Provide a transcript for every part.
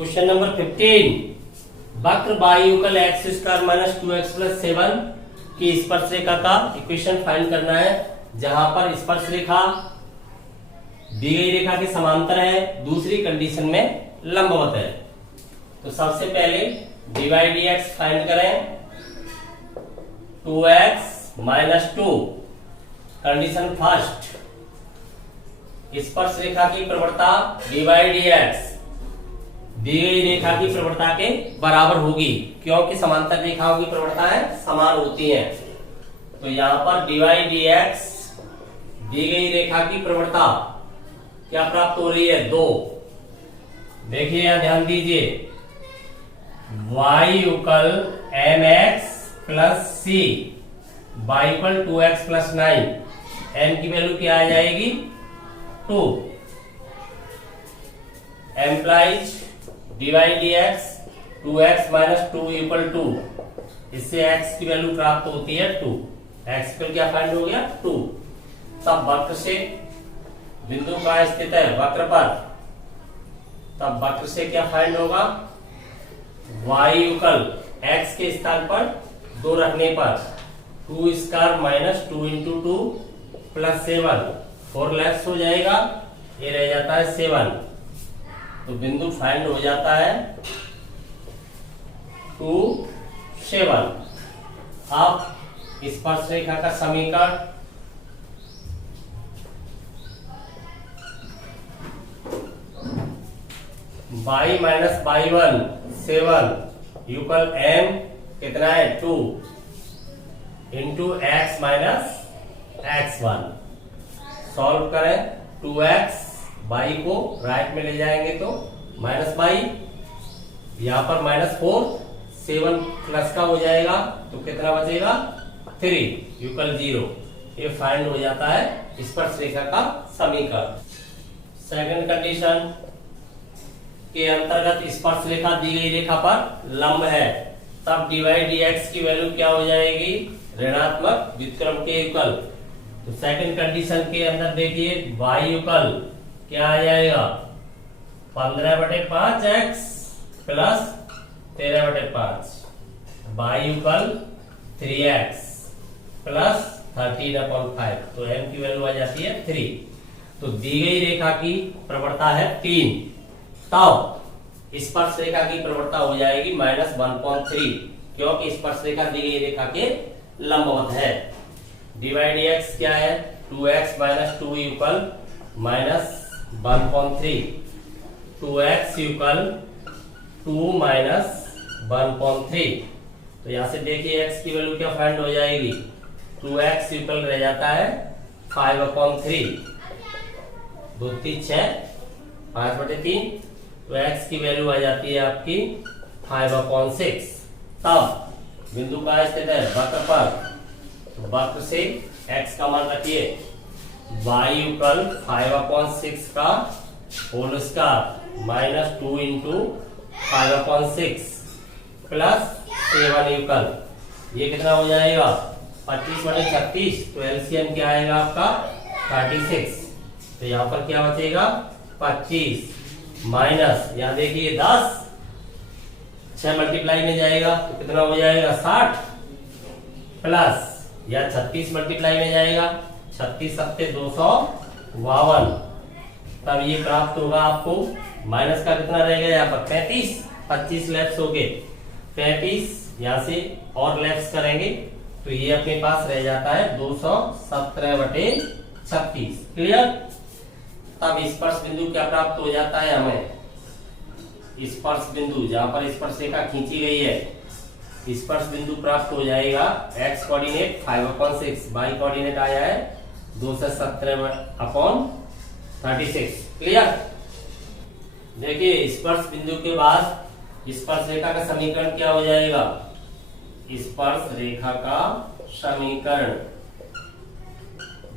Question number 15 वक्र y equal x square minus 2x plus 7 की स्पर्श रेखा का इक्वेशन फाइंड करना है, जहां पर स्पर्श रेखा दी गई रेखा के समांतर है, दूसरी कंडीशन में लंबवत है। तो सबसे पहले dy dx फाइंड करें। 2x माइनस 2 कंडीशन फर्स्ट, स्पर्श रेखा की प्रवणता dy dx दी गई रेखा की प्रवणता के बराबर होगी, क्योंकि समांतर रेखाओं की प्रवणताएं समान होती हैं। तो यहां पर dy dx दी गई रेखा की प्रवणता क्या प्राप्त हो रही है? 2। देखिए यहां ध्यान दीजिए, y equal mx plus c, y equal 2x plus 9, m की वैल्यू क्या आ जाएगी? 2। Implies dy dx 2x minus 2 equal 2, इससे x की वैल्यू प्राप्त होती है 2। x पर क्या फाइंड हो गया? 2। तब वक्र से बिंदु कहां स्थित है? वक्र पर। तब वक्र से क्या फाइंड होगा? y इक्वल x के स्थान पर 2 रखने पर 2 square minus 2 into 2 plus 7, 4 left हो जाएगा, ये रह जाता है 7। तो बिंदु फाइंड हो जाता है 2, 7। अब स्पर्श रेखा का समीकरण y minus y1 7 equal m कितना है? 2 into x minus x1। Solve करें। 2x y को राइट में ले जाएंगे तो माइनस y, यहां पर माइनस 4, 7 प्लस का हो जाएगा तो कितना बचेगा? 3 इक्वल 0। ये फाइंड हो जाता है स्पर्श रेखा का समीकरण। सेकंड कंडीशन के अंतर्गत स्पर्श रेखा दी गई रेखा पर लंब है, तब dy dx की वैल्यू क्या हो जाएगी? ऋणात्मक व्युत्क्रम के इक्वल। तो सेकंड कंडीशन के अंदर देखिए y इक्वल क्या आ जाएगा? 15/5x plus 13/5, y equal 3x plus 13/5, तो m की वैल्यू आ जाती है 3। तो दी गई रेखा की प्रवणता है 3, तब स्पर्श रेखा की प्रवणता हो जाएगी माइनस 1.3, क्योंकि स्पर्श रेखा दी गई रेखा के लंबवत है। dy dx क्या है? 2x minus 2 equal minus 1.3, 2x equal 2 minus 1.3। तो यहां से देखिए x की वैल्यू क्या फाइंड हो जाएगी? 2x इक्वल रह जाता है 5/3, 2 3 6, 5/3। तो x की वैल्यू आ जाती है आपकी 5/6। तब बिंदु कहां स्थित है? वक्र पर। तो वक्र से x का मान रखिए, y इक्वल 5/6 का whole square minus 2 into 5/6 plus 7 equal, ये कितना हो जाएगा? 25/36। तो एलसीएम क्या आएगा आपका? 36। तो यहाँ पर क्या बचेगा? 25 माइनस, यहाँ देखिए 10, 6 मल्टीप्लाई में जाएगा तो कितना हो जाएगा? 60 प्लस, या 36 मल्टीप्लाई में जाएगा, 36 सत्ते 252। तब ये प्राप्त होगा आपको, माइनस का कितना रहेगा यहाँ पर? 35, 25 लेफ्ट हो गए, 35 यहाँ से और लेफ्ट करेंगे तो ये अपने पास रह जाता है 217/36। क्लियर? तब स्पर्श बिंदु क्या प्राप्त हो जाता है हमें? स्पर्श बिंदु जहां पर स्पर्श रेखा खींची गई है, स्पर्श बिंदु प्राप्त हो जाएगा x कोऑर्डिनेट 5/6, y कोऑर्डिनेट आया है 217/36। क्लियर? देखिए स्पर्श बिंदु के बाद स्पर्श रेखा का समीकरण क्या हो जाएगा? स्पर्श रेखा का समीकरण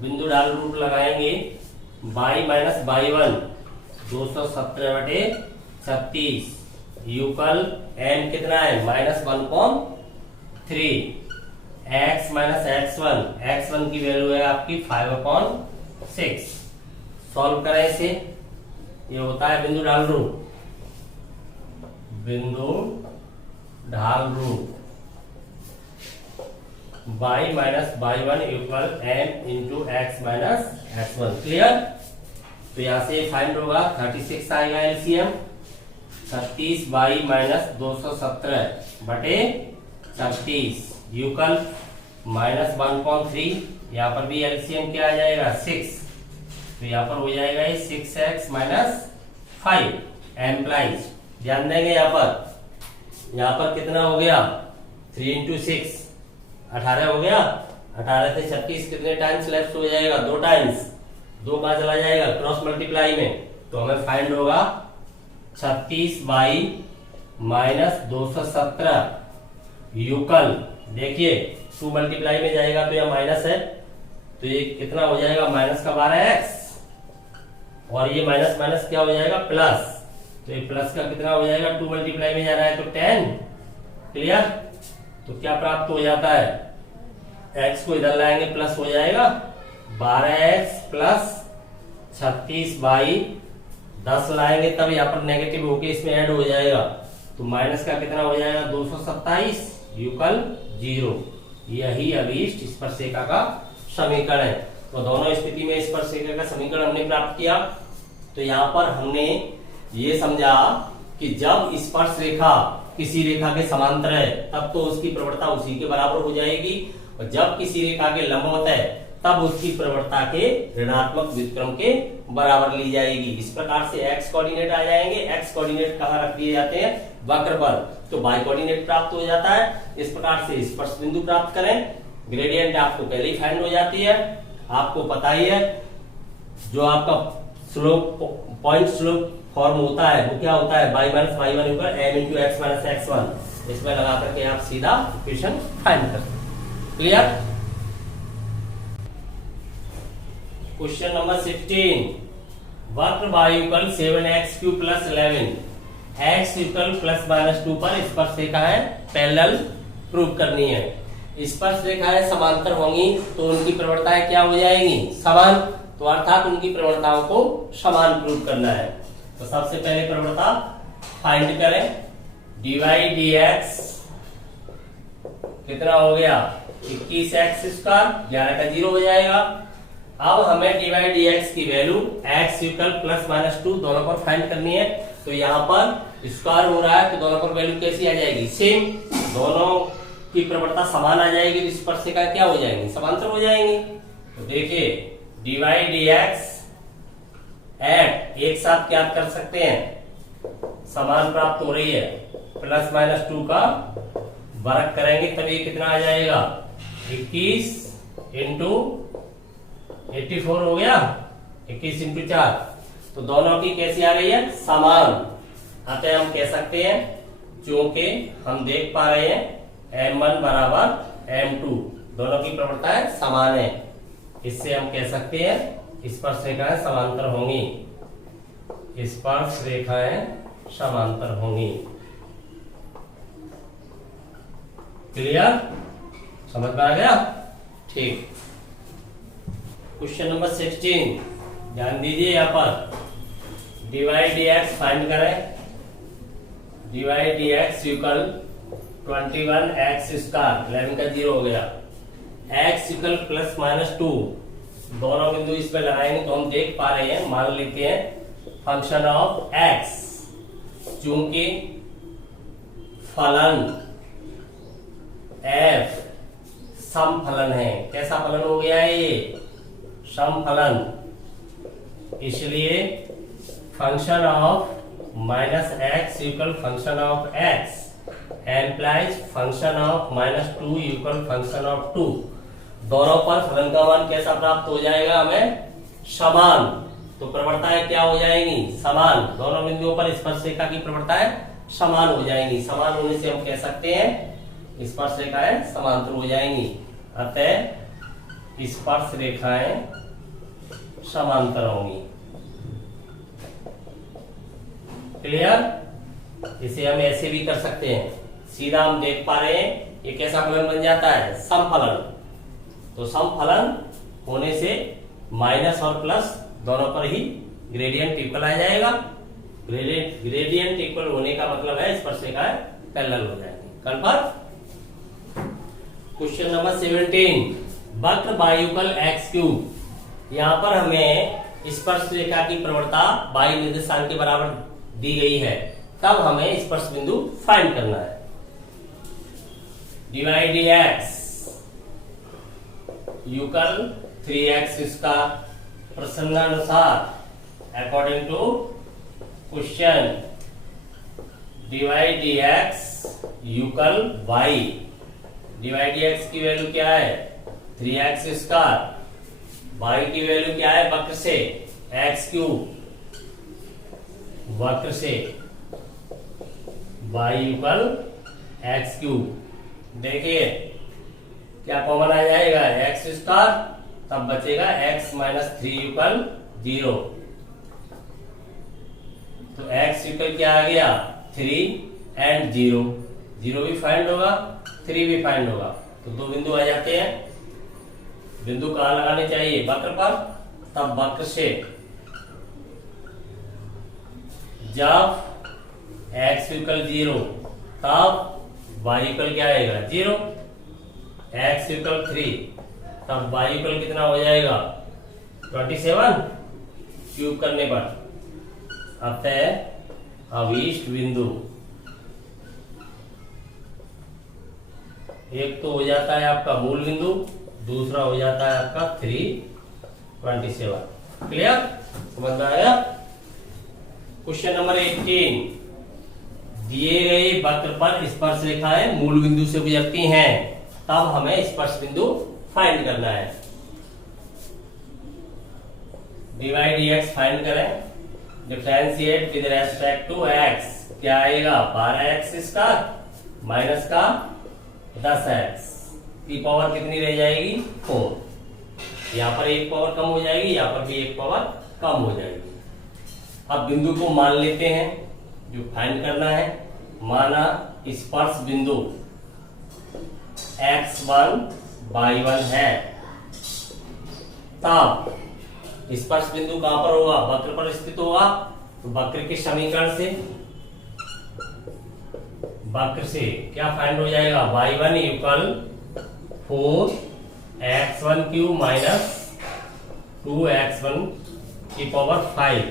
बिंदु डाल रूप लगाएंगे, y minus y1 217/36 equal m कितना है? माइनस 1.3, x माइनस x1 की वैल्यू है आपकी 5/6। सॉल्व करें इसे, ये होता है बिंदु डाल रूप। बिंदु ढाल रूप y minus y1 equal m into x minus x1। Clear? तो यहाँ से फाइंड होगा 36 आएगा एलसीएम, 36 y माइनस 217 बटे 36 यूकल माइनस 1.3। यहाँ पर भी एलसीएम क्या आ जाएगा 6, तो यहाँ पर हो जाएगा ये 6x माइनस 5 एम्प्लाइज। ध्यान देंगे यहाँ पर कितना हो गया 3 इंटू 6 18 हो गया। 18 से 36 कितने टाइम्स लेफ्ट हो जाएगा 2 टाइम्स, 2 कहाँ चला जाएगा क्रॉस मल्टीप्लाई में, तो हमें फाइंड होगा 36y माइनस 217 यूकल, देखिए 2 मल्टीप्लाई में जाएगा तो यह माइनस है, तो ये कितना हो जाएगा माइनस का 12x, और ये माइनस माइनस क्या हो जाएगा प्लस, तो ये प्लस का कितना हो जाएगा 2 मल्टीप्लाई में जा रहा है तो 10। क्लियर? तो क्या प्राप्त हो जाता है, x को इधर लाएंगे प्लस हो जाएगा 12x प्लस 36y, 10 लाएंगे तब यहाँ पर नेगेटिव होके इसमें ऐड हो जाएगा, तो माइनस का कितना हो जाएगा 227 यूकल 0। यही अभीष्ट स्पर्शरेखा का समीकरण है। तो दोनों स्थिति में स्पर्शरेखा का समीकरण हमने प्राप्त किया। तो यहाँ पर हमने ये समझा कि जब स्पर्श रेखा किसी रेखा के समांतर है तब तो उसकी प्रवणता उसी के बराबर हो जाएगी, और जब किसी रेखा के लंबवत है तब उसकी प्रवणता के ऋणात्मक व्युत्क्रम के बराबर ली जाएगी। इस प्रकार से x कोऑर्डिनेट आ जाएंगे। x कोऑर्डिनेट कहाँ रख दिए जाते हैं वक्र पर, तो y कोऑर्डिनेट प्राप्त हो जाता है। इस प्रकार से स्पर्श बिंदु प्राप्त करें। ग्रेडियंट आपको पहले ही फाइंड हो जाती है, आपको पता ही है जो आपका स्लोप पॉइंट स्लोप फॉर्म होता है वो क्या होता है y minus y1 equal m into x minus x1। इसमें लगा करके आप सीधा इक्वेशन फाइंड कर सकते हैं। क्लियर? क्वेश्चन नंबर 16, वक्र y equal 7x cube plus 11 x equal plus minus 2 पर स्पर्श रेखाएं पैरेलल प्रूव करनी है। स्पर्श रेखाएं समांतर होंगी तो उनकी प्रवणताएं क्या हो जाएंगी समान, तो अर्थात उनकी प्रवणताओं को समान प्रूव करना है। तो सबसे पहले प्रवणता फाइंड करें, dy dx कितना हो गया 21x स्क्वायर, 11 का 0 हो जाएगा। अब हमें dy dx की value x equal plus minus 2 दोनों पर फाइंड करनी है। तो यहाँ पर स्क्वायर हो रहा है तो दोनों पर वैल्यू कैसी आ जाएगी सेम, दोनों की प्रवणता समान आ जाएगी, तो स्पर्शिका क्या हो जाएंगी समांतर हो जाएंगी। तो देखिए dy dx एट एक साथ क्या कर सकते हैं समान प्राप्त हो रही है, प्लस माइनस 2 का वर्ग करेंगे तब ये कितना आ जाएगा 21 इंटू 84 हो गया, 21 इंटू 4, तो दोनों की कैसी आ रही है समान। अतः हम कह सकते हैं क्योंकि हम देख पा रहे हैं m1 बराबर m2 दोनों की प्रवणताएं समान है, इससे हम कह सकते हैं स्पर्श रेखाएं समांतर होंगी, स्पर्श रेखाएं समांतर होंगी। क्लियर? समझ में आ गया? ठीक। क्वेश्चन नंबर 16, ध्यान दीजिए यहाँ पर dy dx फाइंड करें। dy dx equal 21x square, 11 का 0 हो गया, x इक्वल प्लस माइनस 2, दोनों बिंदु इस पे लगाएंगे तो हम देख पा रहे हैं, मान लेते हैं फंक्शन ऑफ x, चूंकि फलन f सम फलन है। कैसा फलन हो गया है ये सम फलन, इसलिए function of minus x equal function of x implies function of minus 2 equal function of 2। दोनों पर फलन का मान कैसा प्राप्त हो जाएगा हमें समान, तो प्रवणताएं क्या हो जाएंगी समान, दोनों बिंदुओं पर स्पर्श रेखा की प्रवणताएं समान हो जाएंगी। समान होने से हम कह सकते हैं स्पर्श रेखाएं समांतर हो जाएंगी, अतः स्पर्श रेखाएं समांतर होंगी। क्लियर? इसे हम ऐसे भी कर सकते हैं, सीधा हम देख पा रहे हैं ये कैसा फलन बन जाता है समफलन, तो समफलन होने से माइनस और प्लस दोनों पर ही ग्रेडियंट इक्वल आ जाएगा, ग्रेडियंट इक्वल होने का मतलब है स्पर्शरेखाएं पैरेलल हो जाएंगी। कन्फर्म। क्वेश्चन नंबर 17, वक्र वायुकल एक्स क्यूब। यहाँ पर हमें स्पर्श रेखा की प्रवणता वायु निर्देशांक के बराबर दी गई है, तब हमें स्पर्श बिंदु फाइंड करना है। डिवाइड एक्स युगल 3x इसका प्रसंगानुसार according to question divide X equal y। Divide X की वैल्यू क्या है 3x स्क्वायर, y की वैल्यू क्या है वक्र से x क्यूब, वक्र से y इक्वल x क्यूब। देखिए क्या कॉमन आ जाएगा x स्क्वायर, तब बचेगा x माइनस 3 इक्वल 0। तो x इक्वल क्या आ गया 3 एंड 0, 0 भी फाइंड होगा 3 भी फाइंड होगा, तो दो बिंदु आ जाते हैं। बिंदु कहां लगाने चाहिए वक्र पर, तब वक्र से जब x इक्वल 0 तब y इक्वल क्या आएगा 0, x इक्वल 3 तब y इक्वल कितना हो जाएगा 27 क्यूब करने पर। अतः अभीष्ट बिंदु एक तो हो जाता है आपका मूल बिंदु, दूसरा हो जाता है आपका 327। क्लियर, समझ में आया। क्वेश्चन नंबर 18, दिए गए वक्र पर स्पर्श रेखाएं मूल बिंदु से गुजरती हैं, तब हमें स्पर्श बिंदु फाइंड करना है। डिवाइड एक्स फाइंड करें, differentiate with respect to x, क्या आएगा 12x स्क्वायर माइनस का 10x की पावर कितनी रह जाएगी 4। यहाँ पर एक पावर कम हो जाएगी, यहाँ पर भी एक पावर कम हो जाएगी। अब बिंदु को मान लेते हैं जो फाइंड करना है। माना स्पर्श बिंदु x1 y1 है, तब स्पर्श बिंदु कहां पर होगा वक्र पर स्थित होगा। तो वक्र के समीकरण से वक्र से क्या फाइंड हो जाएगा y1 equal 4x1 cube minus 2x1 की पावर 5,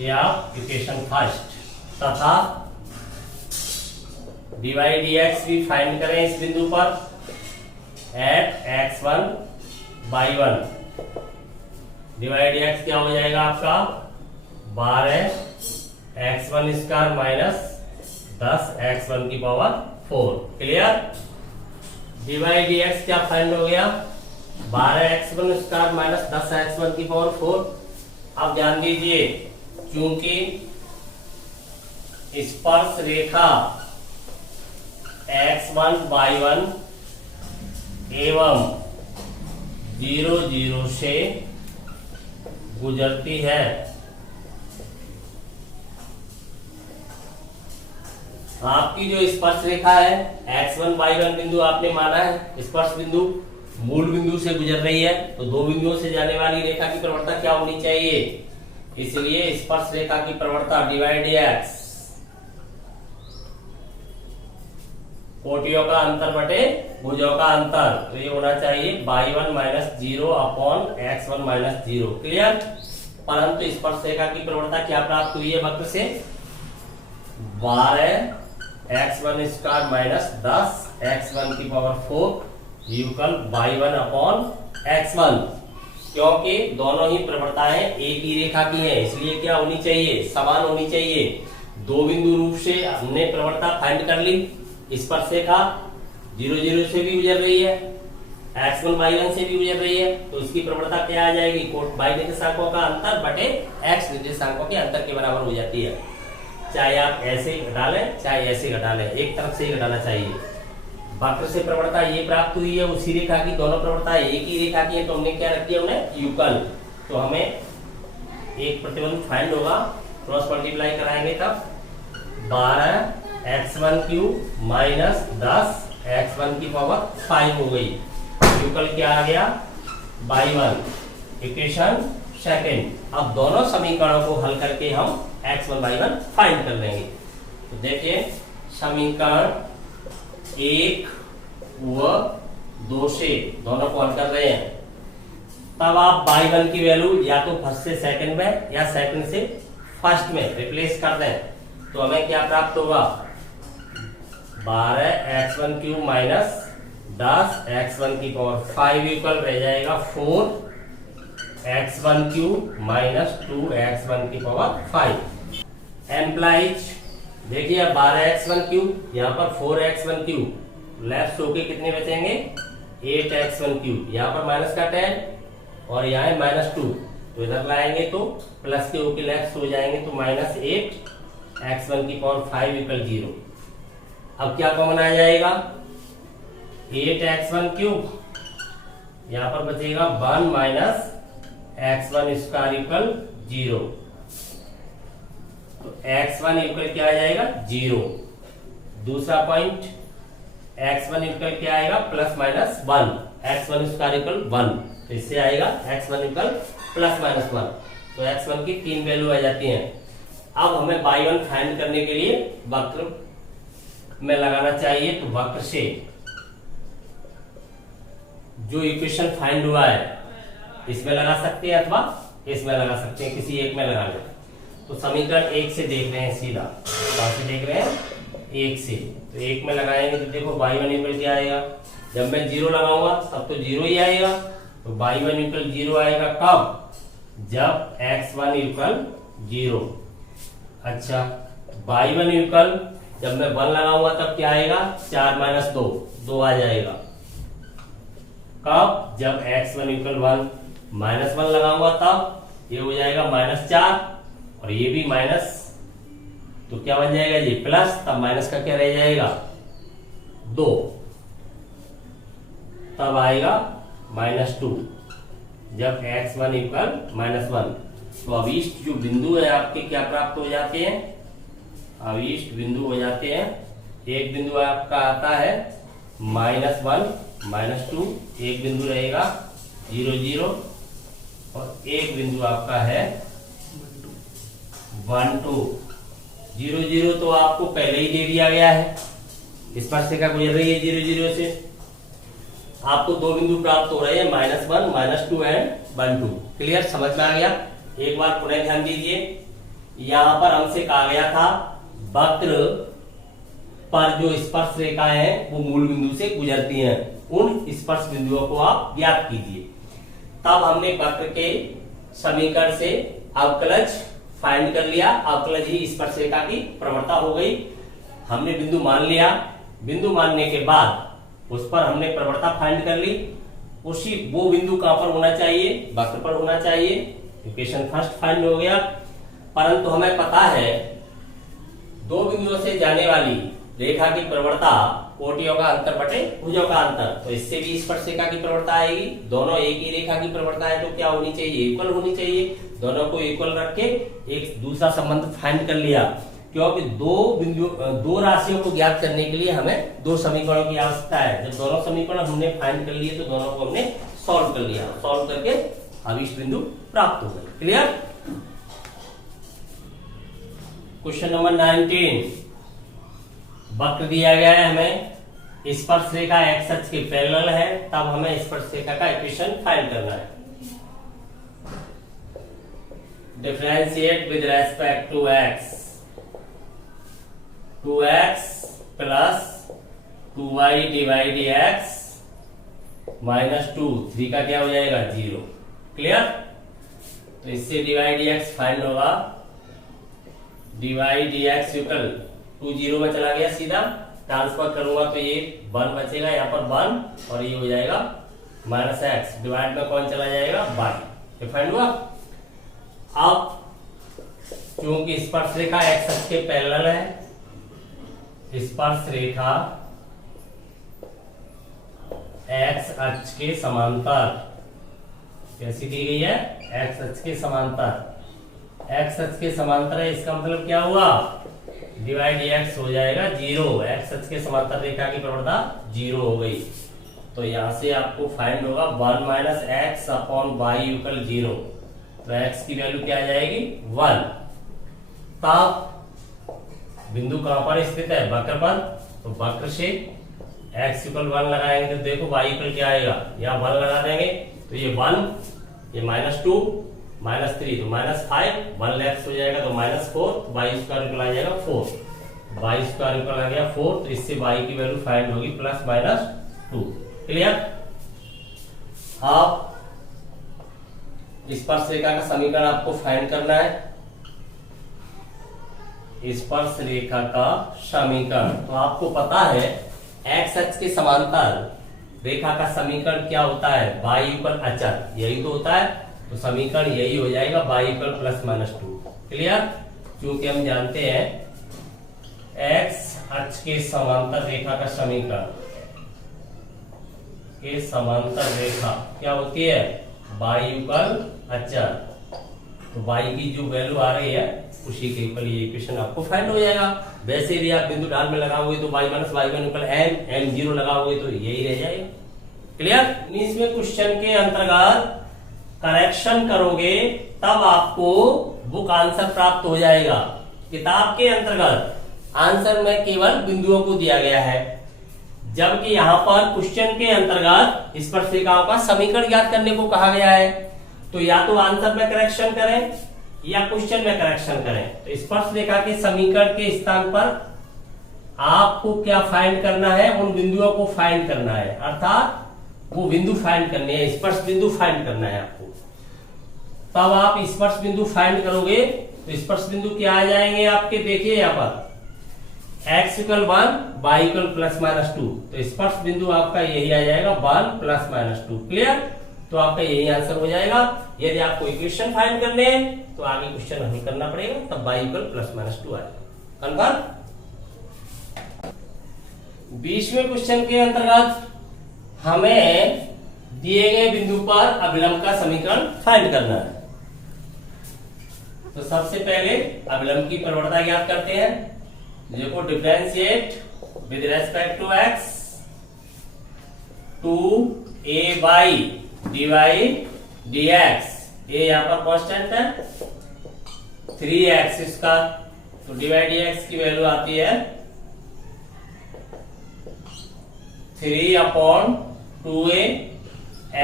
या इक्वेशन फर्स्ट। तथा डिवाइड एक्स भी फाइंड करें इस बिंदु पर eight x1 y1। Divide x क्या हो जाएगा आपका 12x1 स्क्वायर माइनस 10x1 की पावर 4। क्लियर। डिवाइड एक्स क्या फाइंड हो गया 12x1 स्क्वायर माइनस 10x1 की पावर 4। अब ध्यान दीजिए, क्योंकि स्पर्श रेखा x1 y1 एवं 0 0 से गुजरती है, आपकी जो स्पर्श रेखा है x1 y1 बिंदु आपने माना है स्पर्श बिंदु मूल बिंदु से गुजर रही है, तो दो बिंदुओं से जाने वाली रेखा की प्रवणता क्या होनी चाहिए। इसलिए स्पर्श रेखा की प्रवणता डिवाइड एक्स कोटियों का अंतर बटे भुजों का अंतर, तो ये होना चाहिए y1 minus 0 upon x1 minus 0। Clear. परंतु स्पर्श रेखा की प्रवणता क्या प्राप्त हुई है वक्र से 12x1 स्क्वायर माइनस 10x1 की power 4 equal y1 upon x1। क्योंकि दोनों ही प्रवणताएं एक ही रेखा की हैं, इसलिए क्या होनी चाहिए समान होनी चाहिए। दो बिंदु रूप से हमने प्रवणता फाइंड कर ली। स्पर्श रेखा 0 0 से भी गुजर रही है, x1 y1 से भी गुजर रही है, तो इसकी प्रवणता क्या आ जाएगी y निर्देशांकों का अंतर बटे x निर्देशांकों के अंतर के बराबर हो जाती है। चाहे आप ऐसे घटा लें चाहे ऐसे घटा लें, एक तरफ से ही घटाना चाहिए। वक्र से प्रवणता ये प्राप्त हुई है उसी रेखा की, दोनों प्रवणता एक ही रेखा की है, तो हमने क्या रख दिया हमने युगल। तो हमें एक प्रतिबंध फाइंड होगा, क्रॉस मल्टीप्लाई कराएंगे तब 12x1 क्यूब माइनस 10x1 की पावर 5 हो गई। युगल क्या आ गया y1। Equation second. अब दोनों समीकरणों को हल करके हम x1 y1 फाइंड कर लेंगे। तो देखिए समीकरण 1 व 2 से दोनों को हल कर रहे हैं, तब आप y1 की वैल्यू या तो फर्स्ट से सेकंड में या सेकंड से फर्स्ट में रिप्लेस कर दें। तो हमें क्या प्राप्त होगा, 12x1 क्यूब माइनस 10 x1 की पावर 5 इक्वल रह जाएगा 4x1 क्यूब माइनस 2x1 की पावर 5 एम्प्लाइज। देखिए 12x1 क्यूब, यहाँ पर 4x1 क्यूब, लेफ्ट होके कितने बचेंगे 8x1 क्यूब, यहाँ पर माइनस का 10 और यहाँ है -2, तो इधर लाएंगे तो प्लस के होके लेफ्ट हो जाएंगे, तो -8x1 की पावर 5 इक्वल 0। अब क्या कॉमन आ जाएगा, 8x1 क्यूब, यहाँ पर बचेगा 1 माइनस x1 स्क्वायर इक्वल 0, तो x1 इक्वल क्या आ जाएगा 0। दूसरा पॉइंट x1 इक्वल क्या आएगा plus minus 1, x1 square equal 1, तो इससे आएगा x1 इक्वल प्लस माइनस 1, तो x1 की 3 वैल्यू आ जाती हैं। अब हमें y1 फाइंड करने के लिए वक्र में लगाना चाहिए, तो वक्र से जो इक्वेशन फाइंड हुआ है इसमें लगा सकते हैं अथवा इसमें लगा सकते हैं, किसी एक में लगा लें। तो समीकरण 1 से देख रहे हैं, सीधा कहां से देख रहे हैं 1 से, तो 1 में लगाएंगे तो देखो y1 इक्वल क्या आएगा, जब मैं 0 लगाऊंगा तब तो 0 ही आएगा, तो y1 इक्वल 0 आएगा कब, जब x1 इक्वल 0। अच्छा y1 इक्वल जब मैं 1 लगाऊंगा तब क्या आएगा 4 माइनस 2, 2 आ जाएगा, कब, जब x1 इक्वल 1, -1 लगाऊंगा तब ये हो जाएगा -4 और ये भी माइनस, तो क्या बन जाएगा ये प्लस, तब माइनस का क्या रह जाएगा 2, तब आएगा -2 जब x1 इक्वल -1। तो अभीष्ट जो बिंदु है आपके क्या प्राप्त हो जाते हैं, अभीष्ट बिंदु हो जाते हैं। एक बिंदु आपका आता है -1 -2, एक बिंदु रहेगा 0 0 और एक बिंदु आपका है 1 2। 0 0 तो आपको पहले ही दे दिया गया है, स्पर्शिका गुजर रही है 0 0 से, आपको दो बिंदु प्राप्त हो रहे हैं -1 -2 एंड 1 2। क्लियर, समझ में आ गया। एक बार पुनः ध्यान दीजिए, यहां पर हमसे कहा गया था वक्र पर जो स्पर्श रेखाएं हैं वो मूल बिंदु से गुजरती हैं, उन स्पर्श बिंदुओं को आप ज्ञात कीजिए। तब हमने वक्र के समीकरण से अवकलज फाइंड कर लिया, अवकलज ही स्पर्श रेखा की प्रवणता हो गई। हमने बिंदु मान लिया, बिंदु मानने के बाद उस पर हमने प्रवणता फाइंड कर ली। उसी वो बिंदु कहां पर होना चाहिए, वक्र पर होना चाहिए। इक्वेशन फर्स्ट फाइंड हो गया। परंतु हमें पता है दो बिंदुओं से जाने वाली रेखा की प्रवणता कोटियों का अंतर बटे भुजों का अंतर, तो इससे भी स्पर्श रेखा की प्रवणता आएगी। दोनों एक ही रेखा की प्रवणता है तो क्या होनी चाहिए, इक्वल होनी चाहिए। दोनों को इक्वल रख के एक दूसरा संबंध फाइंड कर लिया, क्योंकि दो राशियों को ज्ञात करने के लिए हमें दो समीकरणों की आवश्यकता है। जब दोनों समीकरण हमने फाइंड कर लिए तो दोनों को हमने सॉल्व कर लिया, सॉल्व करके अभीष्ट बिंदु प्राप्त हो गए। क्लियर। क्वेश्चन नंबर 19, वक्र दिया गया है हमें, स्पर्श रेखा एक्स अक्ष के पैरेलल है, तब हमें स्पर्श रेखा का इक्वेशन फाइंड करना है। Differentiate with respect to x, 2x plus 2y divide x -2, 3 का क्या हो जाएगा 0। क्लियर। तो इससे डिवाइड x फाइंड होगा, डिवाइड x इक्वल 2 0 में चला गया, सीधा ट्रांसफर करूंगा तो ये 1 बचेगा, यहाँ पर 1 और ये हो जाएगा -x, डिवाइड में कौन चला जाएगा y, ये फाइंड हुआ। अब क्योंकि स्पर्श रेखा x अक्ष के पैरेलल है, स्पर्श रेखा x अक्ष के समांतर कैसी दी गई है, x अक्ष के समांतर, x अक्ष के समांतर है, इसका मतलब क्या हुआ, डिवाइड x हो जाएगा 0, x अक्ष के समांतर रेखा की प्रवणता 0 हो गई। तो यहां से आपको फाइंड होगा 1 - x अपॉन y इक्वल 0। तो x की वैल्यू क्या आ जाएगी 1। तब बिंदु कहां पर स्थित है, वक्र पर, तो वक्र से x इक्वल 1 लगाएंगे तो देखो y इक्वल क्या आएगा, यहाँ 1 लगा देंगे तो ये 1, ये -2 -3 तो -5, 1 लेफ्ट हो जाएगा तो -4, तो y स्क्वायर इक्वल आ जाएगा 4, y स्क्वायर इक्वल आ गया 4, तो इससे y की वैल्यू फाइंड होगी +-2। क्लियर। अब स्पर्शरेखा का समीकरण आपको फाइंड करना है। स्पर्शरेखा का समीकरण तो आपको पता है x अक्ष के समांतर रेखा का समीकरण क्या होता है, y इक्वल अचर, यही तो होता है। तो समीकरण यही हो जाएगा y इक्वल +-2। क्लियर। क्योंकि हम जानते हैं x अक्ष के समांतर रेखा का समीकरण के समांतर रेखा क्या होती है, y इक्वल अचर। तो y की जो वैल्यू आ रही है उसी के ऊपर ये इक्वेशन आपको फाइंड हो जाएगा। वैसे भी आप बिंदु ढाल में लगाओगे तो y - y1 इक्वल m 0 लगाओगे तो यही रह जाएगा। क्लियर। 19वें क्वेश्चन के अंतर्गत करेक्शन करोगे तब आपको बुक आंसर प्राप्त हो जाएगा। किताब के अंतर्गत आंसर में केवल बिंदुओं को दिया गया है, जबकि यहाँ पर क्वेश्चन के अंतर्गत स्पर्शरेखाओं का समीकरण ज्ञात करने को कहा गया है। तो या तो आंसर में करेक्शन करें या क्वेश्चन में करेक्शन करें। तो स्पर्शरेखा के समीकरण के स्थान पर आपको क्या फाइंड करना है, उन बिंदुओं को फाइंड करना है, अर्थात वो बिंदु फाइंड करने हैं, स्पर्श बिंदु फाइंड करना है आपको। तब आप स्पर्श बिंदु फाइंड करोगे तो स्पर्श बिंदु क्या आ जाएंगे आपके, देखिए यहाँ पर x इक्वल 1, y इक्वल +-2, तो स्पर्श बिंदु आपका यही आ जाएगा 1 +-2। क्लियर। तो आपका यही आंसर हो जाएगा। यदि आपको इक्वेशन फाइंड करने हैं तो आगे क्वेश्चन हल करना पड़ेगा, तब y इक्वल +-2 आएगा। कन्फर्म। 20वें क्वेश्चन के अंतर्गत हमें दिए गए बिंदु पर अभिलंब का समीकरण फाइंड करना है। तो सबसे पहले अभिलंब की प्रवणता ज्ञात करते हैं। देखो differentiate with respect to x 2ay dx, ये यहाँ पर कांस्टेंट है 3x इसका, तो dx की वैल्यू आती है 3/2a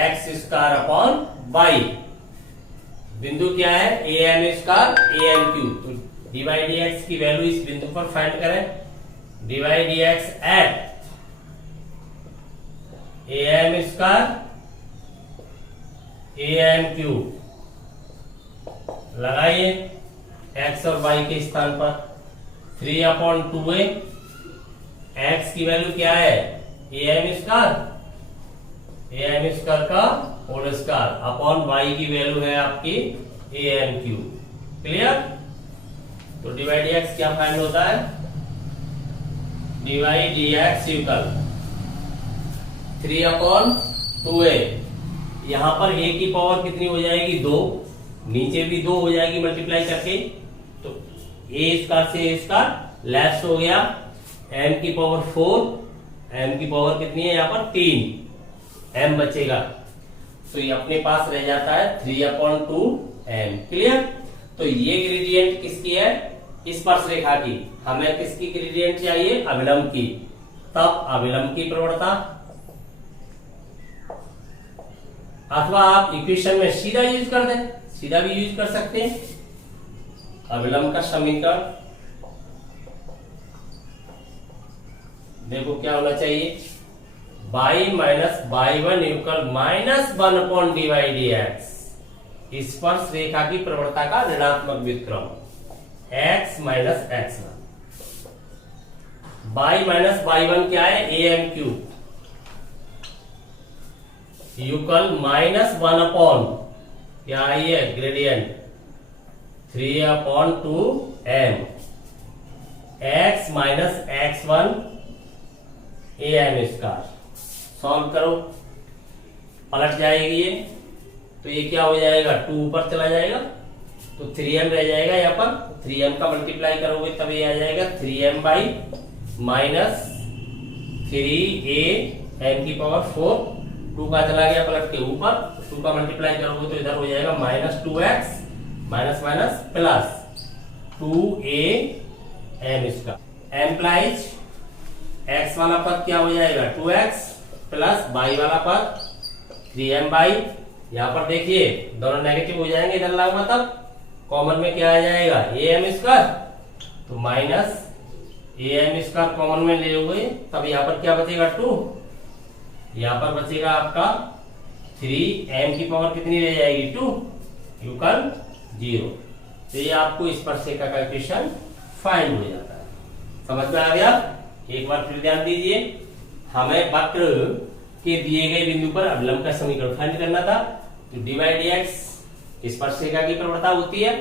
x²/y। बिंदु क्या है, am², तो dx की वैल्यू इस बिंदु पर फाइंड करें। dx एट am², लगाइए x और y के स्थान पर। 3/2a, x की वैल्यू क्या है, am² का होल स्क्वायर अपॉन y की वैल्यू है आपकी am³। क्लियर। तो dx क्या फाइंड होता है, dx इक्वल 3/2a, यहां पर a की पावर कितनी हो जाएगी 2, नीचे भी 2 हो जाएगी मल्टीप्लाई करके, तो a² से a² लेफ्ट हो गया, m की पावर 4, m की पावर कितनी है यहाँ पर 3, m बचेगा, तो ये अपने पास रह जाता है 3/2m। क्लियर। तो ये ग्रेडियंट किसकी है, स्पर्श रेखा की। हमें किसकी ग्रेडियंट चाहिए, अभिलंब की। तब अभिलंब की प्रवणता, अथवा आप इक्वेशन में सीधा यूज कर दें, सीधा भी यूज कर सकते हैं। अभिलंब का समीकरण देखो क्या होना चाहिए, y - y1 इक्वल -1/dx, स्पर्श रेखा की प्रवणता का ऋणात्मक व्युत्क्रम x - x1। y - y1 क्या है, am³ इक्वल -1/, क्या आई है gradient 3/2m, x - x1 am²। Solve करो, पलट जाएगी ये, तो ये क्या हो जाएगा 2 ऊपर चला जाएगा, तो 3m रह जाएगा यहाँ पर। 3m का मल्टीप्लाई करोगे तब ये आ जाएगा 3m - 3a m की पावर 4 2 का चला गया पलट के ऊपर, 2 का मल्टीप्लाई करोगे तो इधर हो जाएगा -2x minus minus plus 2am इसका एम्प्लाइज x वाला पद क्या हो जाएगा 2x प्लस y वाला पद 3m/, यहाँ पर देखिए दोनों नेगेटिव हो जाएंगे, इधर लाओ मतलब कॉमन में क्या आ जाएगा am², तो माइनस am² कॉमन में ले हुए, तब यहाँ पर क्या बचेगा 2, यहाँ पर बचेगा आपका 3m की पावर कितनी रह जाएगी 2 यूकल 0। तो ये आपको स्पर्शिका का इक्वेशन फाइंड हो जाता है। समझ में आ गया? एक बार फिर ध्यान दीजिए, हमें वक्र के दिए गए बिंदु पर अभिलंब का समीकरण फाइंड करना था। तो dy dx स्पर्शिका की प्रवणता होती है,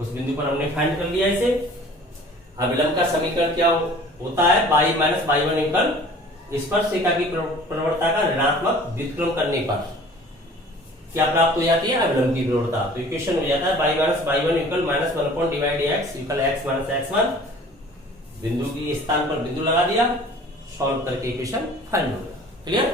उस बिंदु पर हमने फाइंड कर लिया इसे। अभिलंब का समीकरण क्या होता है y माइनस y1 इक्वल स्पर्शिका की प्रवणता का ऋणात्मक व्युत्क्रम करने पर क्या प्राप्त हो जाती है अभिलंब की प्रवणता। तो इक्वेशन हो जाता है y minus y1 equal -1 dy dx equal x minus x1। बिंदु की स्थान पर बिंदु लगा दिया, सॉल्व करके इक्वेशन फाइंड हो गया। क्लियर?